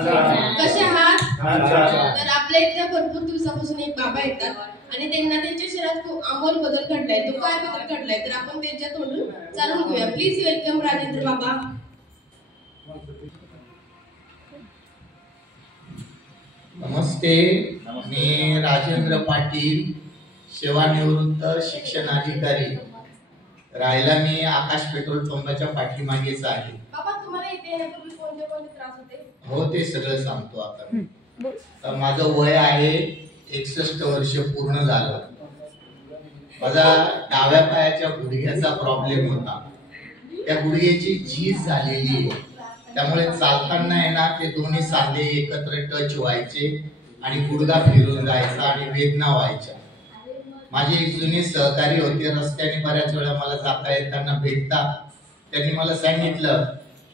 कसे आहात? तर आपल्या इथे भरपूर दिवसापासून एक बाबा येतात आणि त्यांना त्यांच्या शरीरात खूप अमोल बदल घडलाय. तो काय बदल घडलाय तर आपण त्यांच्या तोंडून जाणून घेऊया. प्लीज वेलकम राजेंद्र बाबा. नमस्ते, मी राजेंद्र पाटील, सेवानिवृत्त शिक्षण अधिकारी. राहायला मी आकाश पेट्रोल पंपाच्या पाठीमागेच आहे. बाबा तुम्हाला इथे येण्यापूर्वी कोणते कोणते त्रास होते? हो, ते सगळं सांगतो आता. माझं वय आहे 61 वर्ष पूर्ण झालं. माझा डाव्या पायाच्या गुडघ्याचा प्रॉब्लेम होता. त्या गुडघ्याची झीज झालेली आहे. त्यामुळे चालताना आहे ना, ते दोन्ही सांधे एकत्र टच व्हायचे आणि गुडघा फिरून जायचा आणि वेदना व्हायच्या. माझे एक जुने सहकारी होते, रस्त्याने बऱ्याच वेळा मला जाता येताना भेटतात. त्यांनी मला सांगितलं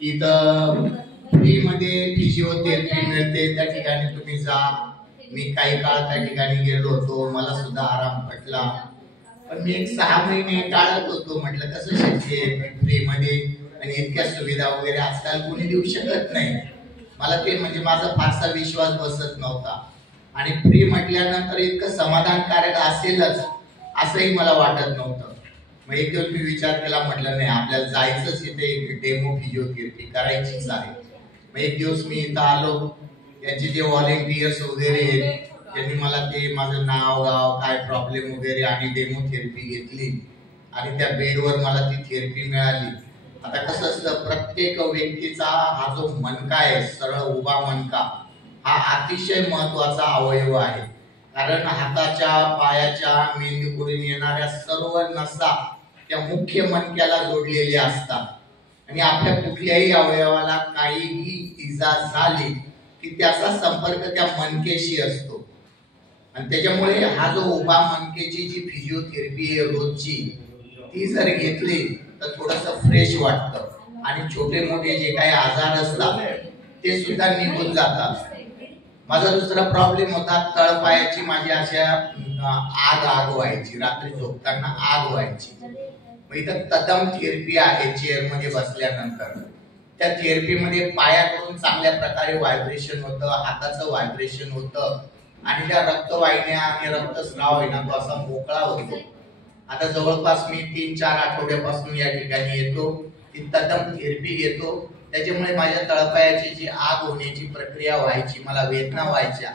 की इथं फ्री मध्ये फिजिओथेरपी मिळते, त्या ठिकाणी तुम्ही जा. मी काही काळ त्या ठिकाणी गेलो होतो, मला सुद्धा आराम पटला. पण मी एक 6 महिने टाळत होतो. म्हटलं कसं शक्य आहे फ्री मध्ये आणि इतक्या सुविधा वगैरे आजकाल कोणी देऊ शकत नाही. मला ते म्हणजे माझा फारसा विश्वास बसत नव्हता. आणि फ्री म्हटल्यानंतर इतकं समाधानकारक असेलच असंही मला वाटत नव्हतं. मग एक दिवस मी विचार केला, म्हटलं नाही, आपल्याला जायचंच इथे एक डेमो फिजिओथेरपी करायचीच आहे. मग एक दिवस मी इथं आलो. त्यांचे जे व्हॉलेंटियर्स वगैरे आहेत त्यांनी मला ते माझं नाव गाव काय प्रॉब्लेम वगैरे आणि डेमो थेरपी घेतली आणि त्या बेडवर मला ती थेरपी मिळाली. आता कसं असतं, प्रत्येक व्यक्तीचा हा जो मणका आहे, सरळ उभा मणका, हा अतिशय महत्वाचा अवयव आहे. कारण हाताच्या पायाच्या मेंदूकडून येणाऱ्या सर्व नसा त्या मुख्य मणक्याला जोडलेल्या असतात आणि आपल्या कुठल्याही अवयवाला काहीही इजा झाली की त्याचा संपर्क त्या मणकेशी असतो. आणि त्याच्यामुळे हा जो उभा मणकेची जी फिजिओथेरपी आहे रोजची, ती जर घेतली तर थोडंसं फ्रेश वाटतं आणि छोटे मोठे जे काही आजार असतात ते सुद्धा निघून जातात. माझा दुसरा प्रॉब्लेम होता, तळपायाची माझी अशा आग व्हायची, रात्री झोपताना आग व्हायची. मग इथं तदम थेरपी आहे चेअर मध्ये बसल्यानंतर. त्या थेरपीमध्ये पायाकडून चांगल्या प्रकारे व्हायब्रेशन होतं, हाताचं व्हायब्रेशन होतं आणि त्या रक्तवाहिन्या आणि रक्तस्राव आहे ना, तो असा मोकळा होतो. आता जवळपास मी 3-4 आठवड्यापासून या ठिकाणी येतो. ती तदम थेरपी घेतो. त्याच्यामुळे माझ्या तळपायाची जी आग होण्याची प्रक्रिया व्हायची, मला वेदना व्हायच्या,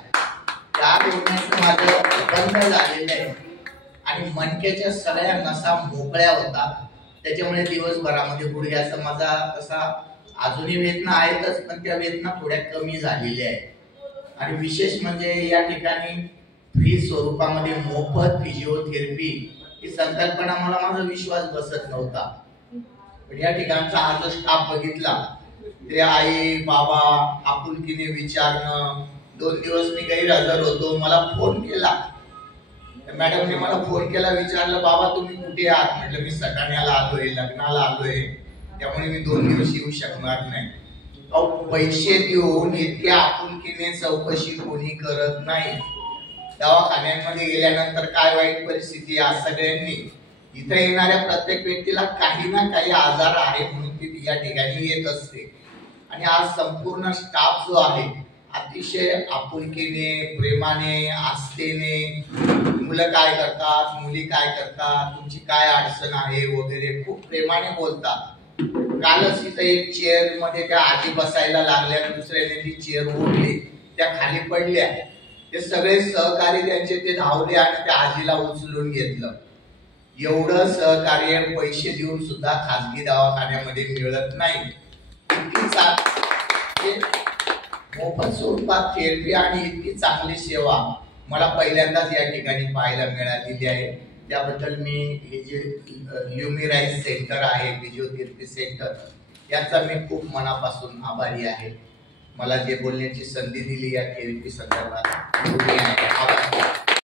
त्या आग होण्याचं माझं बंद झालेलं आहे आणि मणक्याच्या सगळ्या नसा मोकळ्या होतात. त्याच्यामुळे दिवसभरामध्ये गुडघ्याचा माझा तसा अजूनही वेदना आहेतच, पण त्या वेदना थोड्या कमी झालेल्या आहेत. आणि विशेष म्हणजे या ठिकाणी फ्री स्वरूपामध्ये मोफत फिजिओथेरपी ही संकल्पना माझा विश्वास बसत नव्हता. पण या ठिकाणचा हा जो स्टाफ बघितला, ते आई बाबा आपुलकीने विचारणं. 2 दिवस मी गैरहजर होतो, मला फोन केला. मॅडमने मला फोन केला, विचारलं बाबा तुम्ही कुठे आहात? म्हटलं मी सटाण्याला आलोय, लग्नाला आलोय, त्यामुळे मी 2 दिवस येऊ शकणार नाही. पैसे देऊन इतक्या आपुलकीने चौकशी कोणी करत नाही. दवाखान्यांमध्ये गेल्यानंतर काय वाईट परिस्थिती आहे सगळ्यांनी. इथे येणाऱ्या प्रत्येक व्यक्तीला काही ना काही आजार आहे म्हणून ती या ठिकाणी येत असते. आणि आज संपूर्ण स्टाफ जो आहे अतिशय आपुलकीने, प्रेमाने, आस्थेने, मुलं काय करतात, मुली काय करतात, तुमची काय अडचण आहे वगैरे खूप प्रेमाने बोलतात. कालच इथं एक चेअर मध्ये त्या आजी बसायला लागल्या, दुसऱ्याने ती चेअर ओढली, त्या खाली पडल्या. ते सगळे सहकारी त्यांचे ते धावले आणि त्या आजीला उचलून घेतलं. एवढं सहकार्य पैसे देऊन सुद्धा खासगी दवाखान्यामध्ये मिळत नाही. मोफत स्वरूपात थेरपी आणि इतकी चांगली सेवा मला पहिल्यांदाच या ठिकाणी पाहायला मिळालेली आहे. त्याबद्दल मी हे जे ल्युमिराइज सेंटर आहे, फिजिओथेरपी सेंटर, याचा मी खूप मनापासून आभारी आहे. मला जे बोलण्याची संधी दिली या थेरपी संदर्भात, आभार.